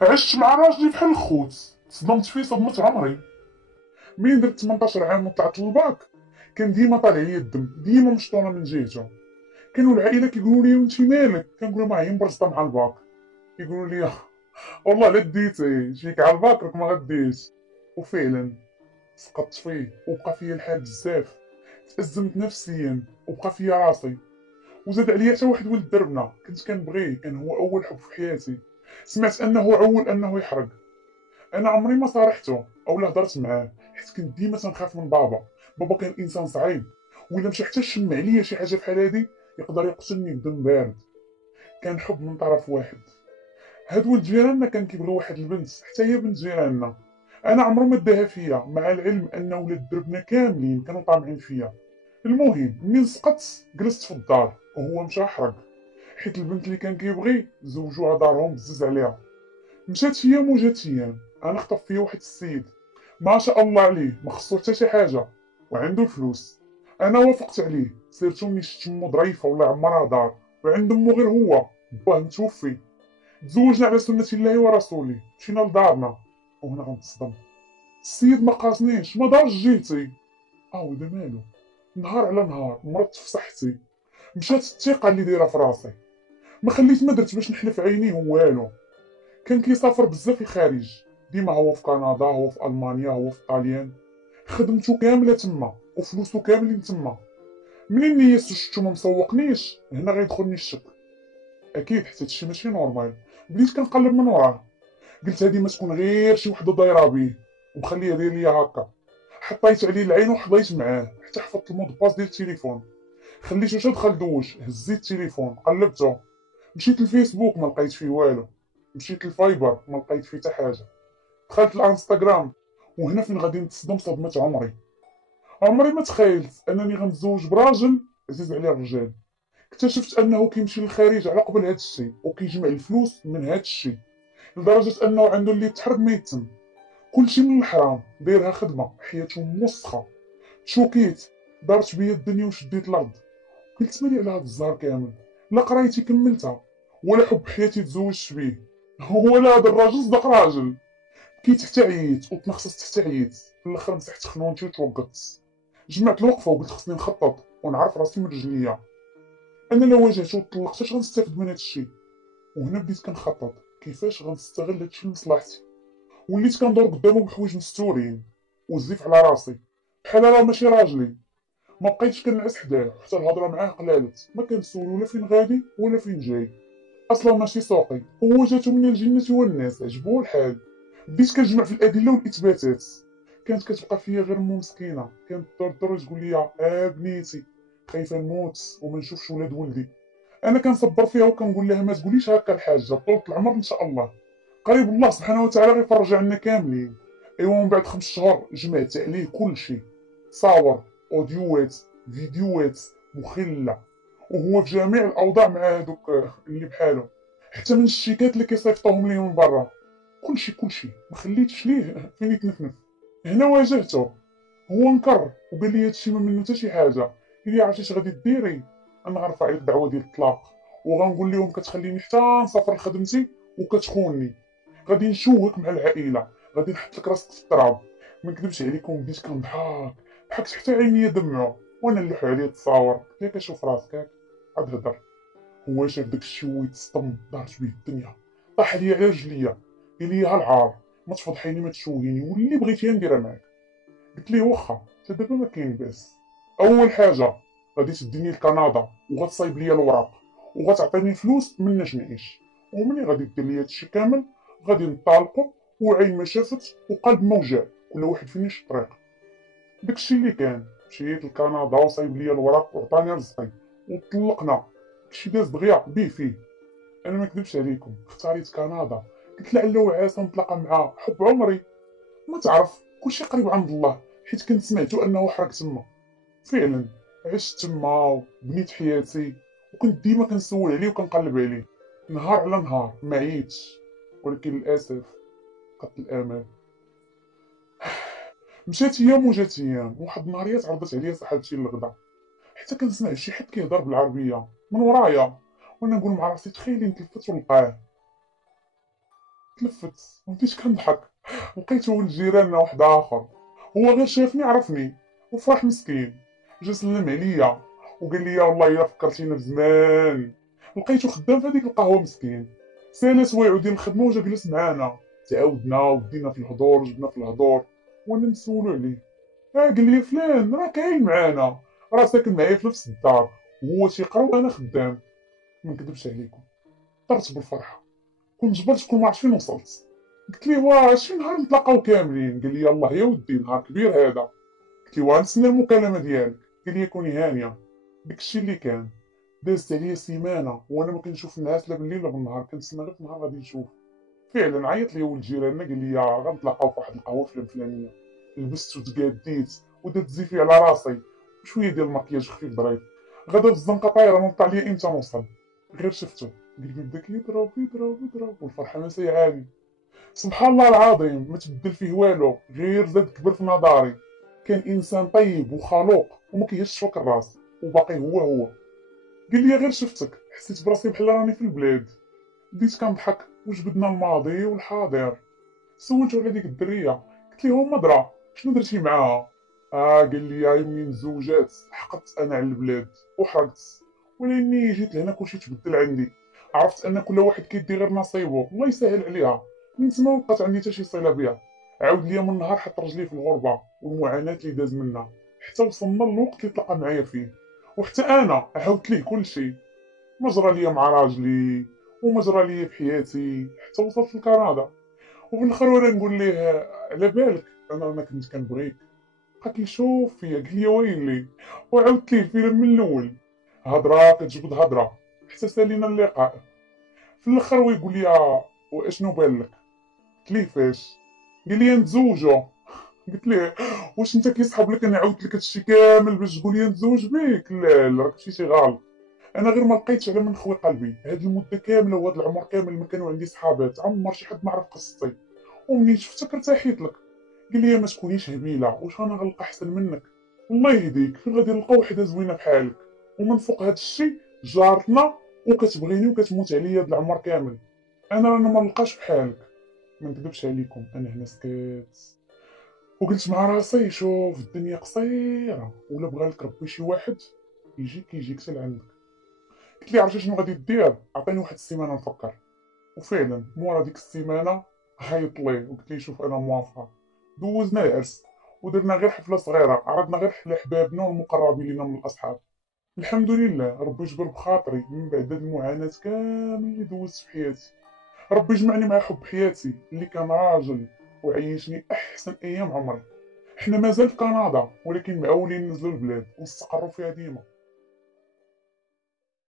عشت مع راجلي بحال الخوت، تصدمت فيه صدمة عمري. منين درت 18 عام وطلعت للباك كان ديما طالع ليا الدم، ديما مشطونة من جهته. كانوا العائلة كيقولوا لي وانت مالك، كنقول لهم هي مبرزطة مع الباك. كيقولوا لي والله لا ديتي جيك على الباك راك ما غديش. وفعلا سقطت فيه وبقى فيا الحال بزاف، تأزمت نفسيا وبقى فيا راسي. وزاد عليا حتى واحد ولد دربنا كنت كنبغيه، كان هو اول حب في حياتي. سمعت انه عول انه يحرق. انا عمري ما صارحته او لا هضرت معاه، حيت كنت ديما تنخاف من بابا. بابا كان انسان صعيب، وإلا مشى حتى شم عليا شي حاجه بحال هادي يقدر يقتلني بدم بارد. كان حب من طرف واحد. هاد ولد جيراننا كان كيبغي واحد البنت، حتى هي بنت جيراننا. انا عمرو ما داها فيا، مع العلم ان ولاد دربنا كاملين كانوا طامعين فيا. المهم منين سقطت جلست في الدار وهو مشى حرق، حيت البنت اللي كان كيبغي زوجوها دارهم بزز عليها. مشات ايام وجات ايام، انا خطف فيا واحد السيد ما شاء الله عليه، ما خصو حتى شي حاجه وعنده الفلوس. انا وافقت عليه، سيرتو مني شفت مو ظريفه ولا عمرها دار، وعند مو غير هو باه متوفي. تزوجنا على سنة الله ورسوله، مشينا لدارنا. وهنا غنتصدم، السيد ما قاسنيش، ما دارش جيتي. ودا مالو؟ نهار على نهار مرضت في صحتي، مشات الثقه اللي دايره في راسي، ما خليت ما درت باش نحلف عينيه والو. كان كيسافر بزاف الخارج، ديما هو في كندا، هو في المانيا، هو في طاليان. خدمته كامله تما وفلوسو كاملين تما. منين نيست شفتو ما مسوقنيش، هنا غيدخلني الشك. اكيد حتى هادشي ماشي نورمال. بديت كنقلب من وراه، قلت هادي ما تكون غير شي وحده دايره بيه ومخليها داير ليا هكا. حطيت عليه العين وحظيت معاه حتى حفظت المود باس ديال التليفون. خليته حتى دخل دوش، هزيت التليفون قلبته. مشيت للفيسبوك ما لقيت فيه والو، مشيت للفايبر ما لقيت فيه حتى حاجه، دخلت الانستغرام. وهنا فين غادي نتصدم صدمه عمري. عمري ما تخيلت انني غنتزوج براجل عزيز عليه الرجال. اكتشفت انه كيمشي للخارج على قبل هذا الشيء وكيجمع الفلوس من هذا الشيء، لدرجه انه عنده اللي تحرق ما يتم. كلشي من الحرام، دايرها خدمه، حياته موسخه. شوكيت، دارت بيا الدنيا وشديت الارض. قلت مالي على هاد الزهر كامل، لا قرايتي كملتها ولا حب حياتي تزوجت بيه. ولا هذا الراجل صدق راجل. بكيت حتى عييت وتنخصصت حتى عييت، في الاخر مسحت خنونتي وتوقدت. جمعت الوقفه وقلت خصني نخطط ونعرف راسي من رجليا. انا لو واجهته وطلقت اش غنستافد من هذا الشيء؟ وهنا بديت كنخطط كيفاش غنستغل هذا الشيء لمصلحتي. وليت كندور قدامه بحوايج مستورين وزيف على راسي، بحال راه ماشي راجلي. ما بقيتش كنعس حداه، حتى الهضره معاه قلالت، ما كنسولو لا فين غادي ولا فين جاي. اصلا ماشي سوقي، هو جاتو من الجنه والناس، عجبو الحال. بديت كنجمع في الادله والاثباتات. كانت كتبقى فيا غير مو مسكينه، كانت تدور تقول لي بنيتي خايفه نموت وما نشوفش ولاد ولدي. انا كنصبر فيها وكنقول لها ما تقوليش هكا الحاجه، طول العمر ان شاء الله قريب الله سبحانه وتعالى غيفرج عنا كاملين. ايوا من بعد 5 شهور جمعت عليه كلشي، صور، اوديوات، فيديوهات مخله، وهو في جميع الاوضاع مع هادوك اللي بحالو، حتى من الشيكات اللي كيصيفطوهم ليه من برا. كلشي ما خليتش ليه فين يتنفنف. هنا واجهته، هو نكر وقال لي هادشي ما منو حتى شي حاجه. قال لي عرفتي اش غادي ديري؟ انا غنرفع عليك دعوه ديال الطلاق، وغنقول لهم كتخليني حتى نسافر لخدمتي وكتخونني. غادي نشوهك مع العائله، غادي نحط لك راسك في التراب. ما نكذبش عليكم بديت كنضحك، ضحكت حتى عينيا دمعوا وانا نلوح عليه التصاور. ياك اشوف راسك ياك عاد هضر. هو شاف داكشي ويتصدم، دارت بيه الدنيا، طاح عليا على رجليا. قال لي ها العار، ما تفضحيني ما تشوهيني، واللي بغيتي نديرها معاك. قلت ليه واخا، حتى دابا ما كاين باس. اول حاجه غادي تديني لكندا وغتصايب ليا الوراق وغتعطيني فلوس مناش نعيش. ومني غادي دير ليا هادشي كامل غادي نطالقو، وعين ما شافت وقلب ما وجع، كل واحد فينا شي طريق. داكشي اللي كان، مشيت لكندا وصايب ليا الوراق وعطاني رزقي وطلقنا. داكشي داز دغيا بيه فيه. انا ما نكذبش عليكم، اختاريت كندا. قلت لعل وعسى نتلاقى مع حب عمري. ما تعرف كلشي قريب عند الله، حيت كنت سمعتو انه حرق تما. فعلا عشت تما وبنيت حياتي، وكنت ديما كنسول عليه وكنقلب عليه. نهار على نهار ما عييتش، ولكن للاسف فقدت الامل. مشات ايام وجات ايام، واحد النهاريات عرضت عليا صاحبتي للغدا، حتى كنسمع شي حد كيهضر بالعربيه من ورايا، وانا نقول مع راسي تخيلي نتلفت ونلقاه. تلفت وبديت كنضحك، لقيت ولد جيراننا واحد اخر، هو غير شافني عرفني وفرح مسكين، جا سلم عليا وقال لي والله الا فكرتينا بزمان. لقيتو خدام في هذيك القهوه مسكين، سالا سوايعو ديال الخدمه وجا جلس معانا، تعاودنا ودينا في الهضور جبنا في الهضور وانا نسولو عليه. قال لي فلان راه كاين معانا، راه ساكن معايا في نفس الدار، هو تيقرا وانا خدام. ما نكذبش عليكم، طرت بالفرحه، كون جبرت كون ما عرفت فين وصلت. قلت ليه واه شي نهار نتلاقاو كاملين؟ قال لي يلاه يا ودي نهار كبير هذا. قلت ليه واه نتسنى المكالمه ديالك. قال لي كوني هانيه. داكشي اللي كان، دازت عليا سيمانه وانا ما كنشوف الناس لا بالليل لا بالنهار، كنتسنى غير في النهار غادي نشوف. فعلا عيط لي ولد جيراننا قال لي غنتلاقاو في واحد القهوه الفلانيه. لبست وتقاديت ودرت زيفي على راسي وشويه ديال المكياج خفيف ظريف. غدا في الزنقه طايره نوض عليا امتى نوصل. غير شفتو قلبي بدا كيضرب يضرب يضرب والفرحه ما سايعاني. سبحان الله العظيم ما تبدل فيه والو، غير زاد كبر في نظري. كان انسان طيب وخلوق وما كيهزش فوق الراس وباقي هو هو. قال لي غير شفتك حسيت براسي بحال راني في البلاد. بديت كنضحك وجبدنا الماضي والحاضر. سولته على ديك الدريه، قلت ليه مضرة شنو درتي معاها؟ قال لي يا يمين زوجات حقدت انا على البلاد وحرقت، ولاني جيت لهنا كلشي تبدل عندي. عرفت ان كل واحد كيدي غير نصيبه، الله يسهل عليها. من تما مبقات عندي حتى شي صله بها. عاود ليا من نهار حط رجلي في الغربه والمعاناه اللي داز منها حتى وصلنا للوقت اللي تلقى معايا فيه. وحتى انا عاودت ليه كلشي، ما جرى ليا مع راجلي وما جرى ليا في حياتي حتى وصلت لكندا. وفي الاخر وانا نقول ليه على بالك انا كنت كنبغيك، بقى كيشوف فيا قال لي ويلي. وعاودت ليه الفيلم من الاول، هضره كتجبد هضره حتى سالينا اللقاء. في الاخر هو يقول لي واشنو بان لك؟ قلت ليه فاش؟ قال لي نتزوجوا. قلت ليه واش انت كيسحب لك انا عاودت لك هادشي كامل باش تقول لي نتزوج بيك؟ لا لا راك مشيتي غلط. انا غير ما لقيتش على من نخوي قلبي هاد المده كامله وهاد العمر كامل ما كانوا عندي صحابات، عمر شي حد ما عرف قصتي. ومنين شفتك ارتحيت لك. قال لي ما تكونيش هبيله، واش انا غنلقى احسن منك؟ الله يهديك فين غادي نلقى وحده زوينه بحالك؟ ومن فوق هاد الشي جارتنا وكتبغيني وكتموت عليا هاد العمر كامل. انا رانا ما نلقاش بحالك. ما نكذبش عليكم انا هنا سكت وقلت مع راسي شوف الدنيا قصيره، ولا بغالك ربي شي واحد يجيك حتى لعندك. قلت لي عرفتي شنو غادي دير؟ عطيني واحد السيمانه نفكر. وفعلا مورا ديك السيمانه عيط ليه وقلت ليه شوف انا موافقه. دوزنا العرس ودرنا غير حفله صغيره، عرضنا غير لحبابنا والمقربين لينا من الاصحاب. الحمد لله ربي جبر بخاطري من بعد هاد المعاناه كامل اللي دوزت في حياتي. ربي جمعني مع حب حياتي اللي كان راجل وعيشني احسن ايام عمري. حنا مازال في كندا ولكن معولين ننزلوا البلاد ونستقروا فيها ديما.